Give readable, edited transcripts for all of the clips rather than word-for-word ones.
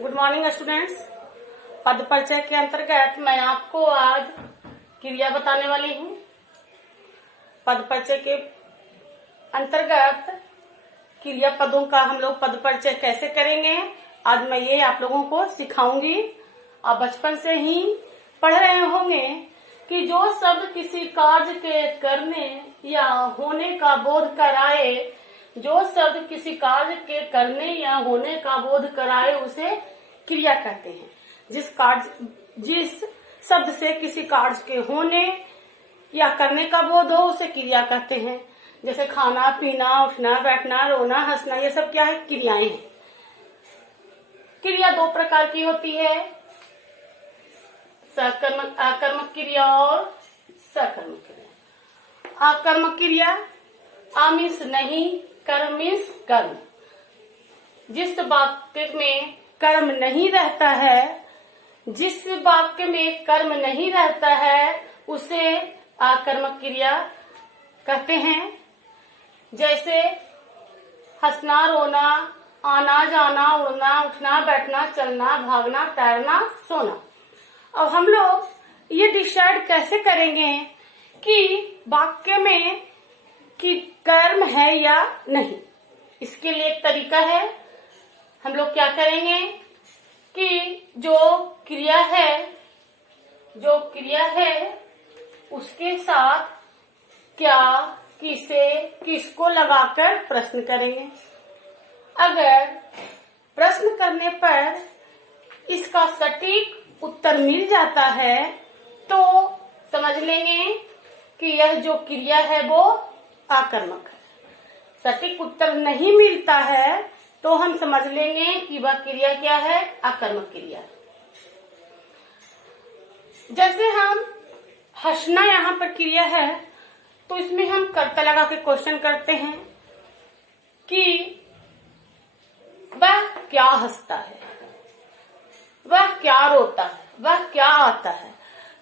Good morning students. पद परिचय के अंतर्गत मैं आपको आज क्रिया बताने वाली हूँ। पद परिचय के अंतर्गत क्रिया पदों का हम लोग पद परिचय कैसे करेंगे, आज मैं ये आप लोगों को सिखाऊंगी। आप बचपन से ही पढ़ रहे होंगे कि जो शब्द किसी कार्य के करने या होने का बोध कराए, जो शब्द किसी कार्य के करने या होने का बोध कराए उसे क्रिया कहते हैं। जिस शब्द से किसी कार्य के होने या करने का बोध हो उसे क्रिया कहते हैं। जैसे खाना, पीना, उठना, बैठना, रोना, हंसना, ये सब क्या है? क्रियाएं हैं। क्रिया दो प्रकार की होती है, आकर्मक क्रिया और सकर्मक क्रिया। आकर्मक क्रिया आ मीन्स नहीं, कर्म मीन्स कर्म। जिस वाक्य में कर्म नहीं रहता है, जिस वाक्य में कर्म नहीं रहता है उसे आकर्मक क्रिया कहते हैं। जैसे हंसना, रोना, आना जाना, उड़ना, उठना, बैठना, चलना, भागना, तैरना, सोना। अब हम लोग ये डिसाइड कैसे करेंगे कि वाक्य में कि कर्म है या नहीं? इसके लिए एक तरीका है। हम लोग क्या करेंगे कि जो क्रिया है उसके साथ क्या, किसे, किसको लगाकर प्रश्न करेंगे। अगर प्रश्न करने पर इसका सटीक उत्तर मिल जाता है तो समझ लेंगे कि यह जो क्रिया है वो आकर्मक है। सटीक उत्तर नहीं मिलता है तो हम समझ लेंगे कि वह क्रिया क्या है? आकर्मक क्रिया। जैसे हम हंसना यहाँ पर क्रिया है तो इसमें हम कर्ता लगा के क्वेश्चन करते हैं कि वह क्या हंसता है, वह क्या रोता है, वह क्या आता है।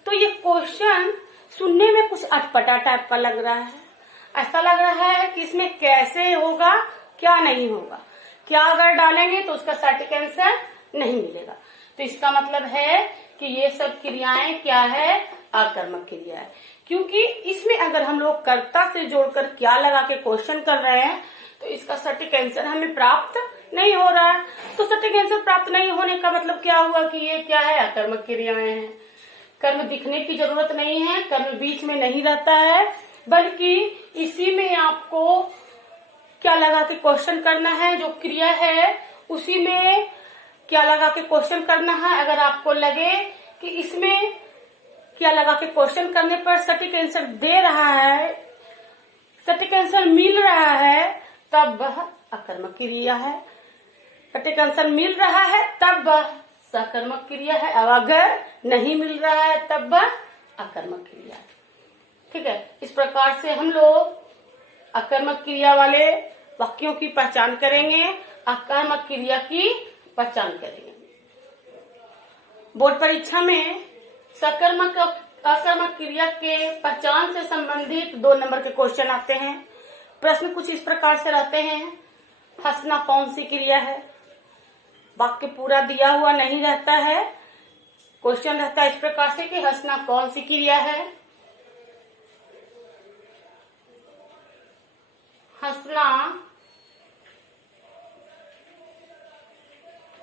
तो ये क्वेश्चन सुनने में कुछ अटपटा टाइप का लग रहा है। ऐसा लग रहा है कि इसमें कैसे होगा, क्या नहीं होगा, क्या अगर डालेंगे तो उसका सटीक आंसर नहीं मिलेगा। तो इसका मतलब है कि ये सब क्रियाएं क्या है? आकर्मक क्रिया है। क्योंकि इसमें अगर हम लोग कर्ता से जोड़कर क्या लगा के क्वेश्चन कर रहे हैं तो इसका सटीक आंसर हमें प्राप्त नहीं हो रहा है। तो सटीक आंसर प्राप्त नहीं होने का मतलब क्या हुआ कि ये क्या है? आकर्मक क्रियाएं हैं। कर्म दिखने की जरूरत नहीं है, कर्म बीच में नहीं रहता है, बल्कि इसी में आपको क्या लगा के क्वेश्चन करना है। जो क्रिया है उसी में क्या लगा के क्वेश्चन करना है। अगर आपको लगे कि इसमें क्या लगा के क्वेश्चन करने पर सटीक आंसर दे रहा है, सटीक आंसर मिल रहा है, तब वह आकर्मक क्रिया है। सटीक आंसर मिल रहा है तब वह सकर्मक क्रिया है, और अगर नहीं मिल रहा है तब वह आकर्मक क्रिया है। ठीक है। इस प्रकार से हम लोग आकर्मक क्रिया वाले वाक्यों की पहचान करेंगे, आकर्मक क्रिया की पहचान करेंगे। बोर्ड परीक्षा में सकर्मक आकर्मक क्रिया के पहचान से संबंधित 2 नंबर के क्वेश्चन आते हैं। प्रश्न कुछ इस प्रकार से रहते हैं, हंसना कौन सी क्रिया है? वाक्य पूरा दिया हुआ नहीं रहता है। क्वेश्चन रहता है इस प्रकार से कि हंसना कौन सी क्रिया है? हंसना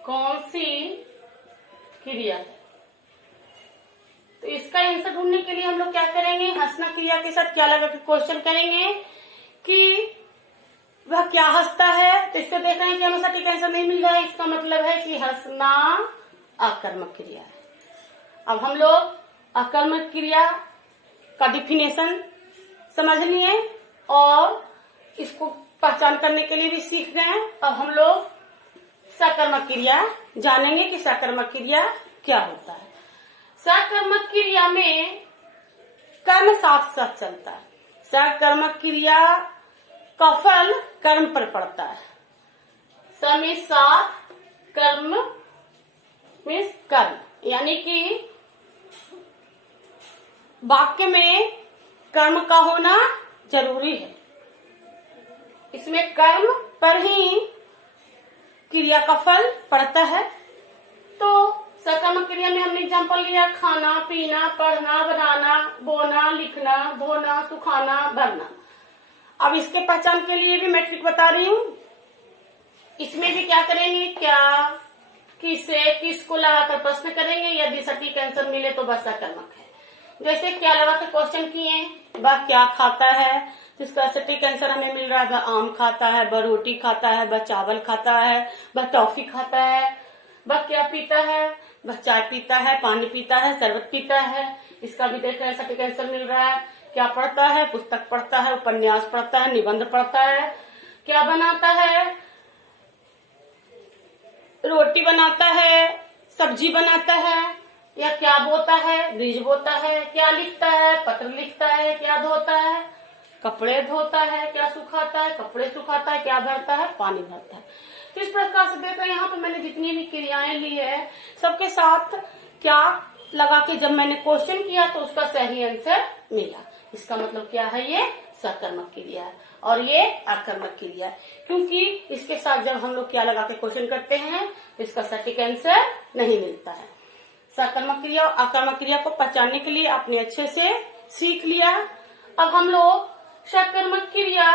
कौन सी क्रिया है? तो इसका आंसर ढूंढने के लिए हम लोग क्या करेंगे? हंसना क्रिया के साथ क्या लगा के क्वेश्चन करेंगे कि वह क्या हंसता है। तो इससे देख रहे हैं कि हमें सटीक आंसर नहीं मिल रहा है। इसका मतलब है कि हंसना आकर्मक क्रिया है। अब हम लोग आकर्मक क्रिया का डिफिनेशन समझ लिए और इसको पहचान करने के लिए भी सीख गए हैं। अब हम लोग सकर्मक क्रिया जानेंगे कि सकर्मक क्रिया क्या होता है। सकर्मक क्रिया में कर्म साथ साथ चलता है। सकर्मक क्रिया का फल कर्म पर पड़ता है। समय साथ कर्म मीन्स कर्म, यानी कि वाक्य में कर्म का होना जरूरी है। इसमें कर्म पर ही क्रिया का फल पड़ता है। सकर्मक क्रिया में हमने एग्जाम्पल लिया खाना, पीना, पढ़ना, बनाना, बोना, लिखना, धोना, सुखाना, भरना। अब इसके पहचान के लिए भी मैं ट्रिक बता रही हूँ। इसमें भी क्या करेंगे, क्या, किसे, किसको लगाकर प्रश्न करेंगे। यदि सटीक आंसर मिले तो बस सकर्मक है। जैसे क्या लगा के क्वेश्चन किए, वह क्या खाता है, जिसका सटीक आंसर हमें मिल रहा है वह आम खाता है, वह रोटी खाता है, वह चावल खाता है, वह टॉफी खाता है, वह क्या पीता है, वह चाय पीता है, पानी पीता है, शरबत पीता है। इसका भी देख रहे हैं सटीक आंसर मिल रहा है। क्या पढ़ता है, पुस्तक पढ़ता है, उपन्यास पढ़ता है, निबंध पढ़ता है। क्या बनाता है, रोटी बनाता है, सब्जी बनाता है। या क्या बोता है, बीज बोता है। क्या लिखता है, पत्र लिखता है। क्या धोता है, कपड़े धोता है। क्या सुखाता है, कपड़े सुखाता है। क्या भरता है, पानी भरता है। तो इस प्रकार से देख रहे हैं यहाँ पे मैंने जितनी भी क्रियाएं ली है सबके साथ क्या लगा के जब मैंने क्वेश्चन किया तो उसका सही आंसर मिला। इसका मतलब क्या है, ये सकर्मक क्रिया है और ये आकर्मक क्रिया है, क्योंकि इसके साथ जब हम लोग क्या लगा के क्वेश्चन करते हैं तो इसका सटीक आंसर नहीं मिलता है। सकर्मक क्रिया और आकर्मक क्रिया को पहचानने के लिए आपने अच्छे से सीख लिया। अब हम लोग सकर्मक क्रिया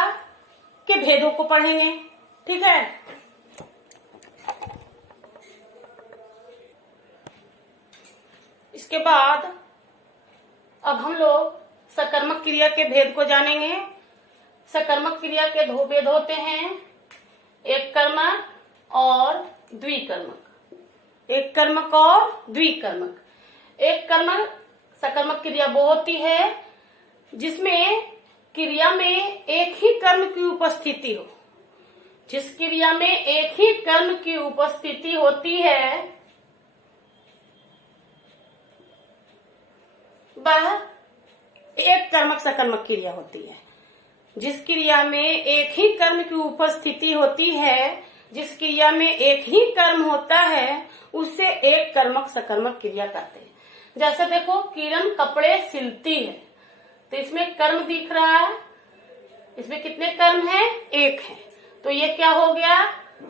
के भेदों को पढ़ेंगे, ठीक है। इसके बाद अब हम लोग सकर्मक क्रिया के भेद को जानेंगे। सकर्मक क्रिया के दो भेद होते हैं, एक कर्मक और द्विकर्मक। एक कर्मक और द्विकर्मक। एक कर्मक सकर्मक क्रिया वो होती है जिसमें क्रिया में एक ही कर्म की उपस्थिति हो। जिस क्रिया में एक ही कर्म की उपस्थिति होती है वह एक कर्मक सकर्मक क्रिया होती है। जिस क्रिया में एक ही कर्म की उपस्थिति होती है, जिस क्रिया में एक ही कर्म होता है उससे एक कर्मक सकर्मक क्रिया कहते हैं। जैसे देखो किरण कपड़े सिलती है तो इसमें कर्म दिख रहा है, इसमें कितने कर्म हैं, एक है। तो ये क्या हो गया,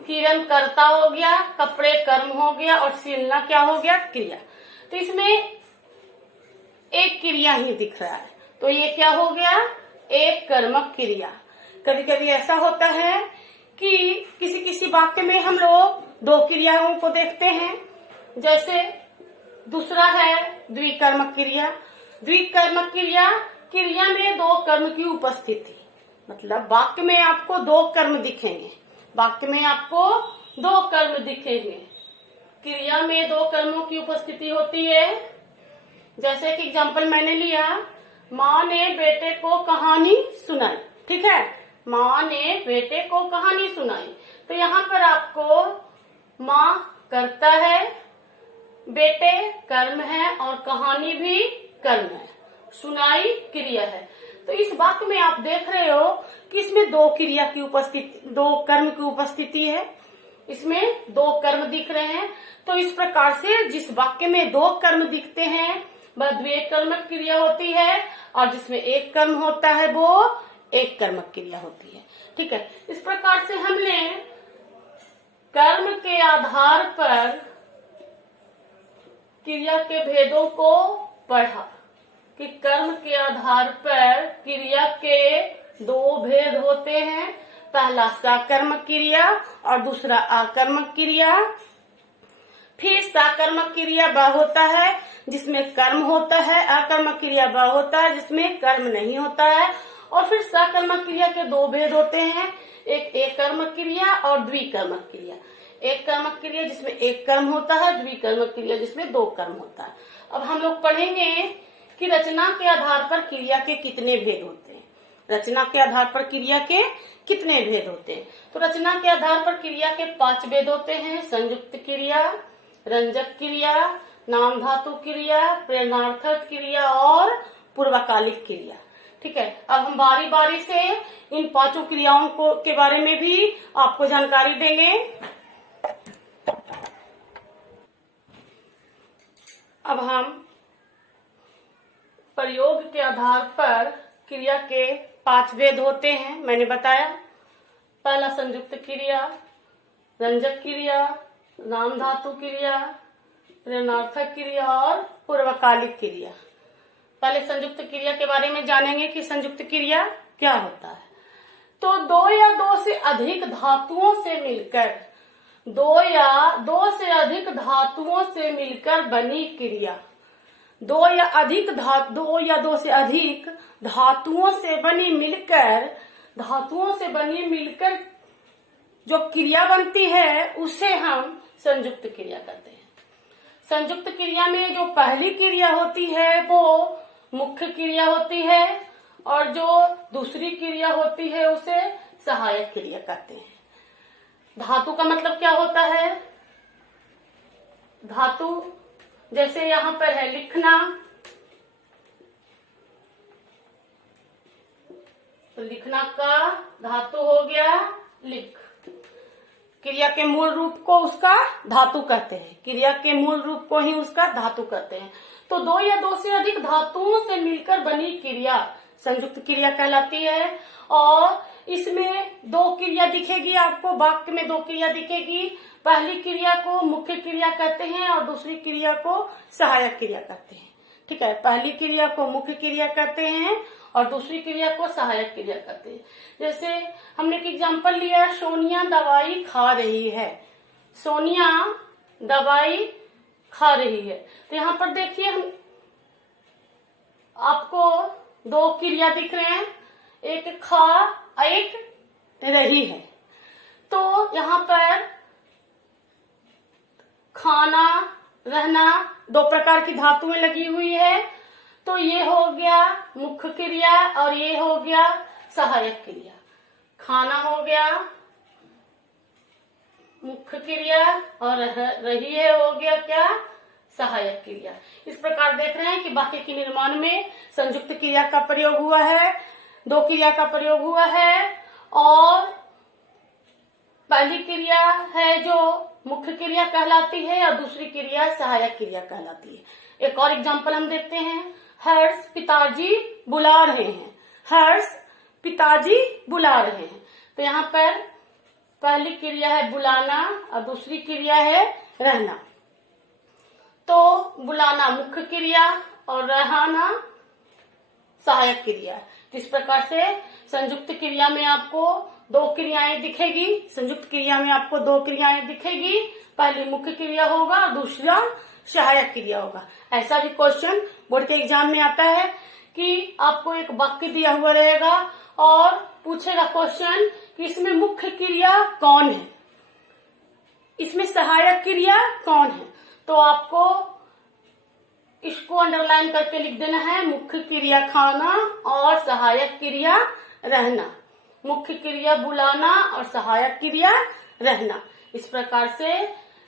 किरण कर्ता हो गया, कपड़े कर्म हो गया और सिलना क्या हो गया, क्रिया। तो इसमें एक क्रिया ही दिख रहा है तो ये क्या हो गया, एक कर्मक क्रिया। कभी कभी ऐसा होता है कि किसी किसी वाक्य में हम लोग दो क्रियाओं को देखते हैं। जैसे दूसरा है द्विकर्मक क्रिया। द्विकर्मक क्रिया, क्रिया में दो कर्म की उपस्थिति, मतलब वाक्य में आपको दो कर्म दिखेंगे। वाक्य में आपको दो कर्म दिखेंगे, क्रिया में दो कर्मों की उपस्थिति होती है। जैसे कि एग्जाम्पल मैंने लिया, माँ ने बेटे को कहानी सुनाई, ठीक है। माँ ने बेटे को कहानी सुनाई तो यहाँ पर आपको माँ करता है, बेटे कर्म है और कहानी भी कर्म है, सुनाई क्रिया है। तो इस वाक्य में आप देख रहे हो कि इसमें दो क्रिया की उपस्थिति, दो कर्म की उपस्थिति है। इसमें दो कर्म दिख रहे हैं। तो इस प्रकार से जिस वाक्य में दो कर्म दिखते हैं वह द्विकर्मक क्रिया होती है और जिसमें एक कर्म होता है वो एक कर्मक क्रिया होती है, ठीक है। इस प्रकार से हमने कर्म के आधार पर क्रिया के भेदों को पढ़ा कि कर्म के आधार पर क्रिया के दो भेद होते हैं। पहला सकर्मक क्रिया और दूसरा आकर्मक क्रिया। फिर सकर्मक क्रिया वह होता है जिसमें कर्म होता है, अकर्मक क्रिया वह होता है जिसमें कर्म नहीं होता है। और फिर सकर्मक क्रिया के दो भेद होते हैं, एक कर्मक क्रिया और द्विकर्मक क्रिया। एक कर्मक क्रिया जिसमें एक कर्म होता है, द्विकर्मक क्रिया जिसमें दो कर्म होता है। अब हम लोग पढ़ेंगे कि रचना के आधार पर क्रिया के कितने भेद होते हैं। रचना के आधार पर क्रिया के कितने भेद होते हैं। तो रचना के आधार पर क्रिया के 5 भेद होते हैं, संयुक्त क्रिया, रंजक क्रिया, नाम धातु क्रिया, प्रेरणार्थक क्रिया और पूर्वकालिक क्रिया, ठीक है। अब हम बारी बारी से इन 5 क्रियाओं को के बारे में भी आपको जानकारी देंगे। अब हम प्रयोग के आधार पर क्रिया के 5 भेद होते हैं, मैंने बताया। पहला संयुक्त क्रिया, रंजक क्रिया, नाम धातु क्रिया, ऋणार्थक क्रिया और पूर्वकालिक क्रिया। पहले संयुक्त क्रिया के बारे में जानेंगे कि संयुक्त क्रिया क्या होता है। तो दो या दो से अधिक धातुओं से मिलकर, दो या दो से अधिक धातुओं से मिलकर बनी क्रिया, दो या दो से अधिक धातुओं से बनी मिलकर जो क्रिया बनती है उसे हम संयुक्त क्रिया कहते हैं। संयुक्त क्रिया में जो पहली क्रिया होती है वो मुख्य क्रिया होती है और जो दूसरी क्रिया होती है उसे सहायक क्रिया कहते हैं। धातु का मतलब क्या होता है? धातु जैसे यहाँ पर है लिखना, तो लिखना का धातु हो गया लिख। क्रिया के मूल रूप को उसका धातु कहते हैं, क्रिया के मूल रूप को ही उसका धातु कहते हैं। तो दो या दो से अधिक धातुओं से मिलकर बनी क्रिया संयुक्त क्रिया कहलाती है। और इसमें दो क्रिया दिखेगी आपको, वाक्य में दो क्रिया दिखेगी। पहली क्रिया को मुख्य क्रिया कहते हैं और दूसरी क्रिया को सहायक क्रिया कहते हैं। ठीक है, पहली क्रिया को मुख्य क्रिया कहते हैं और दूसरी क्रिया को सहायक क्रिया कहते हैं। जैसे हमने एक एग्जाम्पल लिया, सोनिया दवाई खा रही है। सोनिया दवाई खा रही है, तो यहाँ पर देखिए हम आपको दो क्रिया दिख रहे हैं, एक खा एक रही है। तो यहाँ पर खाना रहना दो प्रकार की धातुएं लगी हुई है, तो ये हो गया मुख्य क्रिया और ये हो गया सहायक क्रिया। खाना हो गया मुख्य क्रिया और रही है हो गया क्या? सहायक क्रिया। इस प्रकार देख रहे हैं कि वाक्य के निर्माण में संयुक्त क्रिया का प्रयोग हुआ है, दो क्रिया का प्रयोग हुआ है और पहली क्रिया है जो मुख्य क्रिया कहलाती है और दूसरी क्रिया सहायक क्रिया कहलाती है। एक और एग्जांपल हम देखते हैं, हर्ष पिताजी बुला रहे हैं। हर्ष पिताजी बुला रहे हैं, तो यहाँ पर पहली क्रिया है बुलाना और दूसरी क्रिया है रहना। तो बुलाना मुख्य क्रिया और रहना सहायक क्रिया। इस प्रकार से संयुक्त क्रिया में आपको दो क्रियाएं दिखेगी। संयुक्त क्रिया में आपको दो क्रियाएं दिखेगी, पहली मुख्य क्रिया होगा और दूसरा सहायक क्रिया होगा। ऐसा भी क्वेश्चन बोर्ड के एग्जाम में आता है कि आपको एक वाक्य दिया हुआ रहेगा और पूछेगा क्वेश्चन कि इसमें मुख्य क्रिया कौन है, इसमें सहायक क्रिया कौन है। तो आपको इसको अंडरलाइन करके लिख देना है, मुख्य क्रिया खाना और सहायक क्रिया रहना, मुख्य क्रिया बुलाना और सहायक क्रिया रहना। इस प्रकार से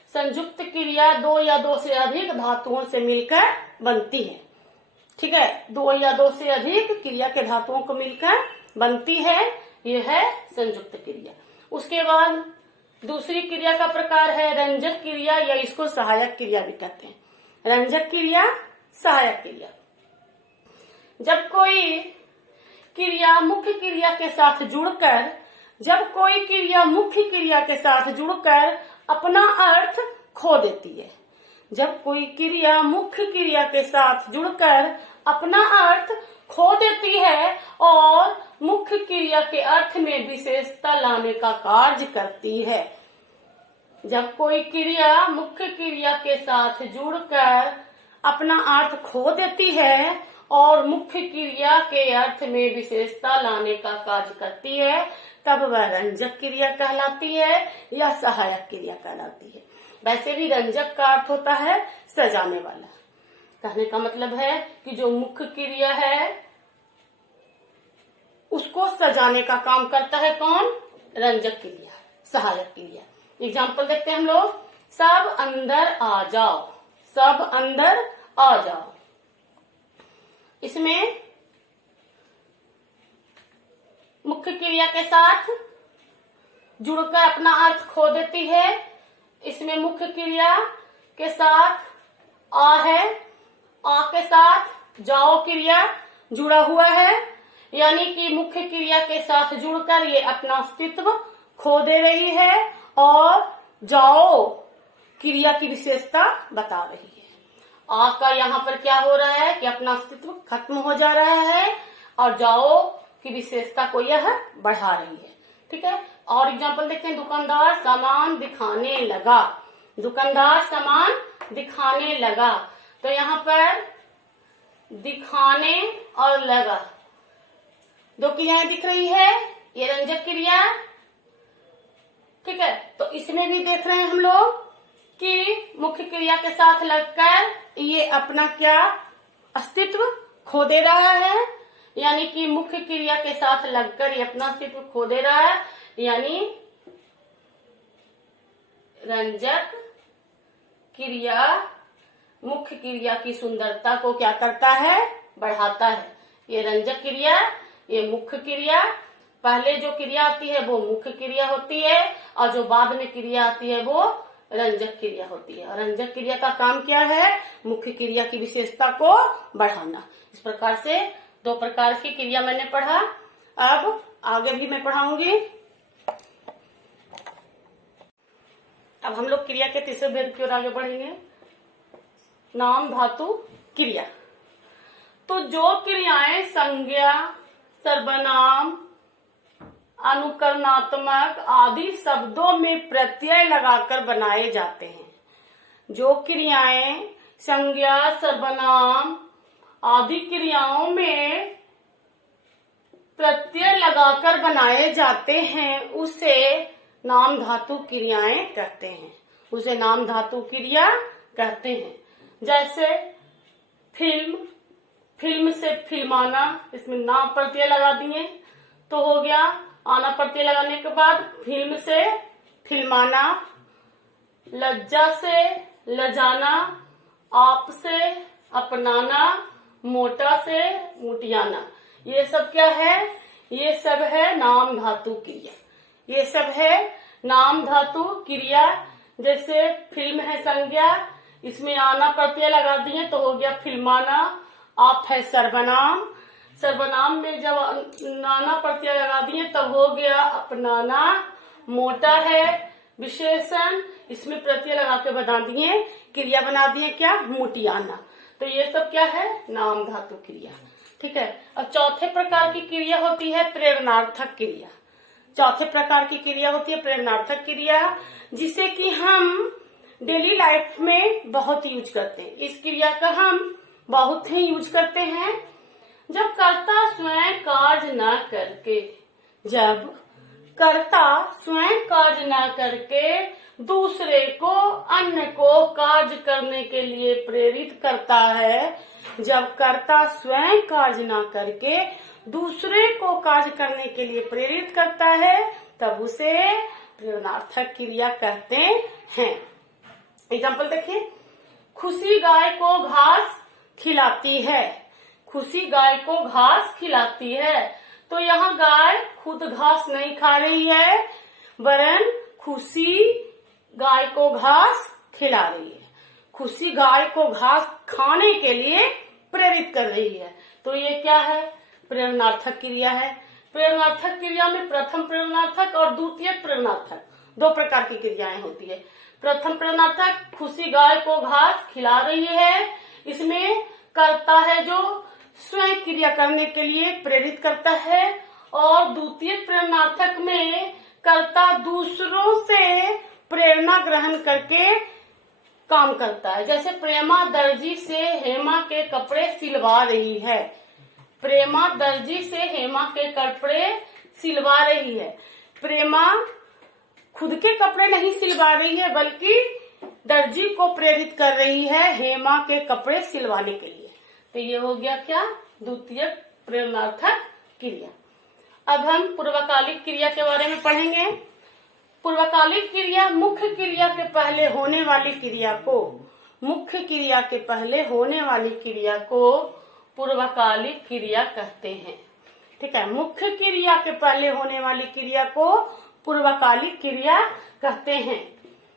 संयुक्त क्रिया दो या दो से अधिक धातुओं से मिलकर बनती है। ठीक है, दो या दो से अधिक क्रिया के धातुओं को मिलकर बनती है, यह है संयुक्त क्रिया। उसके बाद दूसरी क्रिया का प्रकार है रंजक क्रिया, या इसको सहायक क्रिया भी कहते हैं। रंजक क्रिया, सहायक क्रिया। जब कोई क्रिया मुख्य क्रिया के साथ जुड़कर, जब कोई क्रिया मुख्य क्रिया के साथ जुड़कर अपना अर्थ खो देती है, जब कोई क्रिया मुख्य क्रिया के साथ जुड़कर अपना अर्थ खो देती है और मुख्य क्रिया के अर्थ में विशेषता लाने का कार्य करती है। जब कोई क्रिया मुख्य क्रिया के साथ जुड़कर अपना अर्थ खो देती है और मुख्य क्रिया के अर्थ में विशेषता लाने का कार्य करती है, तब वह रंजक क्रिया कहलाती है या सहायक क्रिया कहलाती है। वैसे भी रंजक का अर्थ होता है सजाने वाला। कहने का मतलब है कि जो मुख्य क्रिया है उसको सजाने का काम करता है कौन? रंजक क्रिया, सहायक क्रिया। एग्जाम्पल देखते हैं हम लोग, सब अंदर आ जाओ, सब अंदर आ जाओ। इसमें मुख्य क्रिया के साथ जुड़कर अपना अर्थ खो देती है। इसमें मुख्य क्रिया के साथ आ है, आ के साथ जाओ क्रिया जुड़ा हुआ है, यानी कि मुख्य क्रिया के साथ जुड़कर ये अपना अस्तित्व खो दे रही है और जाओ क्रिया की विशेषता बता रही है। आ का यहाँ पर क्या हो रहा है कि अपना अस्तित्व खत्म हो जा रहा है और जाओ की विशेषता को यह बढ़ा रही है। ठीक है, और एग्जाम्पल देखते हैं। दुकानदार सामान दिखाने लगा, दुकानदार सामान दिखाने लगा। तो यहाँ पर दिखाने और लगा दो क्रियाएं दिख रही है, ये रंजक क्रिया। ठीक है, तो इसमें भी देख रहे हैं हम लोग कि मुख्य क्रिया के साथ लगकर ये अपना क्या अस्तित्व खो दे रहा है, यानी कि मुख्य क्रिया के साथ लगकर ये अपना अस्तित्व खो दे रहा है, यानी रंजक क्रिया मुख्य क्रिया की सुंदरता को क्या करता है, बढ़ाता है। ये रंजक क्रिया, ये मुख्य क्रिया, पहले जो क्रिया आती है वो मुख्य क्रिया होती है और जो बाद में क्रिया आती है वो रंजक क्रिया होती है। और रंजक क्रिया का काम क्या है, मुख्य क्रिया की विशेषता को बढ़ाना। इस प्रकार से दो प्रकार की क्रिया मैंने पढ़ा, अब आगे भी मैं पढ़ाऊंगी। अब हम लोग क्रिया के तीसरे भेद की ओर आगे बढ़ेंगे, नाम धातु क्रिया। तो जो क्रियाएं संज्ञा, सर्वनाम, अनुकरणात्मक आदि शब्दों में प्रत्यय लगाकर बनाए जाते हैं, जो क्रियाएं संज्ञा, सर्वनाम आदि क्रियाओं में प्रत्यय लगाकर बनाए जाते हैं, उसे नाम धातु क्रियाएं कहते हैं, उसे नाम धातु क्रिया कहते हैं। जैसे फिल्म, फिल्म से फिल्माना, इसमें नाम प्रत्यय लगा दिए तो हो गया। आना प्रत्यय लगाने के बाद फिल्म से फिल्माना, लज्जा से लजाना, आप से अपनाना, मोटा से मुटियाना, ये सब क्या है, ये सब है नाम धातु क्रिया, ये सब है नाम धातु क्रिया। जैसे फिल्म है संज्ञा, इसमें आना प्रत्यय लगा दिए तो हो गया फिल्माना। आप है सर्वनाम, सर्वनाम में जब नाना प्रत्यय लगा दिए तब हो गया अपनाना। मोटा है विशेषण, इसमें प्रत्यय लगा के बना दिए, क्रिया बना दिए क्या, मुटियाना। तो ये सब क्या है, नाम धातु क्रिया। ठीक है, अब चौथे प्रकार की क्रिया होती है प्रेरणार्थक क्रिया। चौथे प्रकार की क्रिया होती है प्रेरणार्थक क्रिया, जिसे कि हम डेली लाइफ में बहुत यूज करते हैं। इस क्रिया का हम बहुत ही यूज करते हैं जब कर्ता स्वयं कार्य न करके, जब कर्ता स्वयं कार्य न करके दूसरे को, अन्य को कार्य करने के लिए प्रेरित करता है। जब कर्ता स्वयं कार्य न करके दूसरे को कार्य करने के लिए प्रेरित करता है तब उसे प्रेरणार्थक क्रिया कहते हैं। एग्जाम्पल देखिए, खुशी गाय को घास खिलाती है, खुशी गाय को घास खिलाती है। तो यहाँ गाय खुद घास नहीं खा रही है, वरन खुशी गाय को घास खिला रही है, खुशी गाय को घास खाने के लिए प्रेरित कर रही है। तो ये क्या है, प्रेरणार्थक क्रिया है। प्रेरणार्थक क्रिया में प्रथम प्रेरणार्थक और द्वितीय प्रेरणार्थक दो प्रकार की क्रियाएं होती है। प्रथम प्रेरणार्थक खुशी गाय को घास खिला रही है, इसमें कर्ता है जो स्वयं क्रिया करने के लिए प्रेरित करता है। और द्वितीय प्रेरणार्थक में कर्ता दूसरों से प्रेरणा ग्रहण करके काम करता है। जैसे प्रेमा दर्जी से हेमा के कपड़े सिलवा रही है, प्रेमा दर्जी से हेमा के कपड़े सिलवा रही है। प्रेमा खुद के कपड़े नहीं सिलवा रही है बल्कि दर्जी को प्रेरित कर रही है हेमा के कपड़े सिलवाने के लिए। तो ये हो गया क्या, द्वितीय प्रेरणार्थक क्रिया। अब हम पूर्वकालिक क्रिया के बारे में पढ़ेंगे। पूर्वकालिक क्रिया मुख्य क्रिया के पहले होने वाली क्रिया को, मुख्य क्रिया के पहले होने वाली क्रिया को पूर्वकालिक क्रिया कहते हैं। ठीक है, मुख्य क्रिया के पहले होने वाली क्रिया को पूर्वकालिक क्रिया कहते हैं।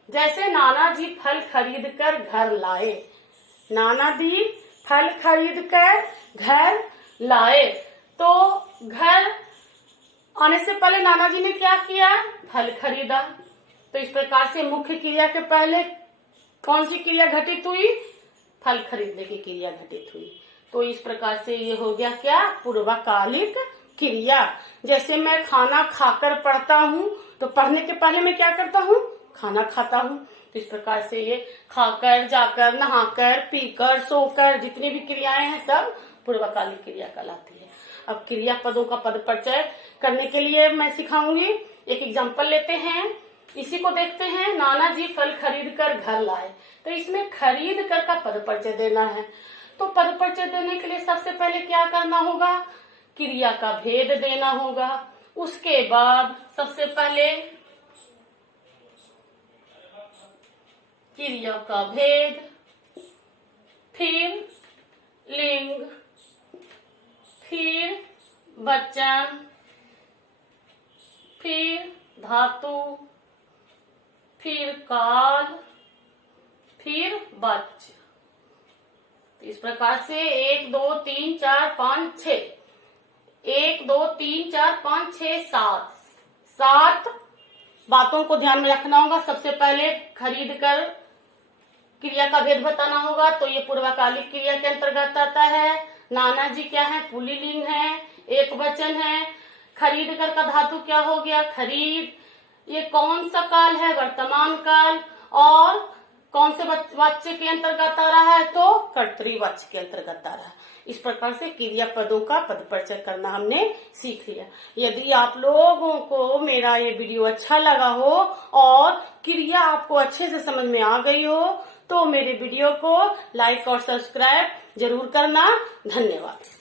जैसे नाना जी फल खरीद कर घर लाए, नाना जी फल खरीद कर घर लाए। तो घर आने से पहले नाना जी ने क्या किया, फल खरीदा। तो इस प्रकार से मुख्य क्रिया के पहले कौन सी क्रिया घटित हुई? फल खरीदने की क्रिया घटित हुई। तो इस प्रकार से ये हो गया क्या? पूर्वकालिक क्रिया। जैसे मैं खाना खाकर पढ़ता हूँ, तो पढ़ने के पहले मैं क्या करता हूँ? खाना खाता हूँ। तो इस प्रकार से ये खाकर, जाकर, नहाकर, पीकर, सोकर, जितनी भी क्रियाएं हैं सब पूर्वकालिक क्रिया कहलाती है। अब क्रिया पदों का पद परिचय करने के लिए मैं सिखाऊंगी। एक एग्जाम्पल लेते हैं, इसी को देखते हैं। नाना जी फल खरीद कर घर लाए। तो इसमें खरीद कर का पद परिचय देना है। तो पद परिचय देने के लिए सबसे पहले क्या करना होगा? क्रिया का भेद देना होगा। उसके बाद सबसे पहले क्रिया का भेद, फिर लिंग, फिर वचन, फिर धातु, फिर काल, फिर वाच्य। तो इस प्रकार से 1 2 3 4 5 6 1 2 3 4 5 6 7 बातों को ध्यान में रखना होगा। सबसे पहले खरीद कर क्रिया का भेद बताना होगा। तो ये पूर्वकालिक क्रिया के अंतर्गत आता है। नाना जी क्या है? पुल्लिंग है, एक वचन है। खरीद कर का धातु क्या हो गया? खरीद। ये कौन सा काल है? वर्तमान काल। और कौन से वाच्य के अंतर्गत आ रहा है? तो कर्तृवाच्य के अंतर्गत आ रहा है। इस प्रकार से क्रिया पदों का पद परिचय करना हमने सीख लिया। यदि आप लोगों को मेरा ये वीडियो अच्छा लगा हो और क्रिया आपको अच्छे से समझ में आ गई हो, तो मेरे वीडियो को लाइक और सब्सक्राइब जरूर करना। धन्यवाद।